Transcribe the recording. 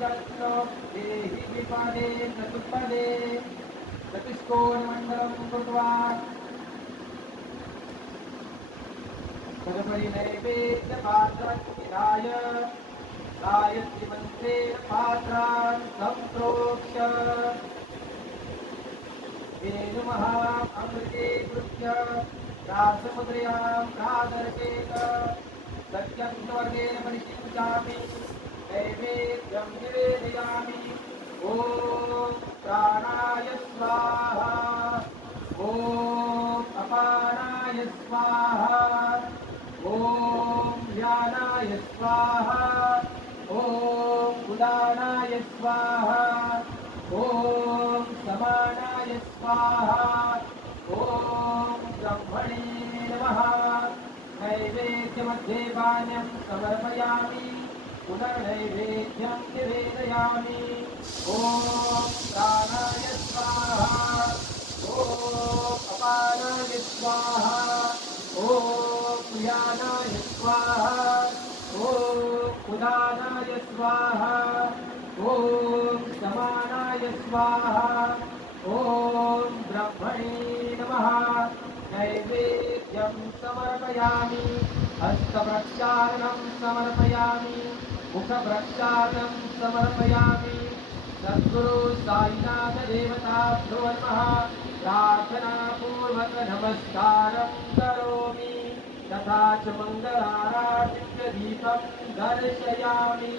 दत्तो देहि विपदे चतुष्पदे चतुष्कोणमण्डलं कृत्वा तदुपरि नैवेद्यपात्रं विधाय गायत्रीमन्त्रेण पात्रान् सम्प्रोक्ष्य वेणुमहामृते कृत्य रासमुद्रयां प्रादर्शेत सत्यं स्वर्गेण परिचिन्तामि नैवेद्यं निवेदयामि ॐ प्राणाय स्वाहा ॐ अपानाय स्वाहा ॐ ज्ञानाय स्वाहा ॐ उदानाय स्वाहा ॐ समानाय स्वाहा ॐ ब्रह्मणे नमः नैवेद्यमध्ये पानीयं समर्पयामि पुनर्नैवेद्यं निवेदयामि ॐ प्राणाय स्वाहा ॐ अपानाय स्वाहा ॐ ज्ञानाय स्वाहा ॐ उदानाय स्वाहा ॐ समानाय स्वाहा ॐ ब्रह्मणे नमः नैवेद्यं समर्पयामि हस्तप्रक्षालनं समर्पयामि मुखप्रक्षालनं समर्पयामि सद्गुरु साईनाथ देवताभ्यो नमः प्रार्थनापूर्वक नमस्कारं करोमि तथा च मङ्गलारातिं दीपं दर्शयामि।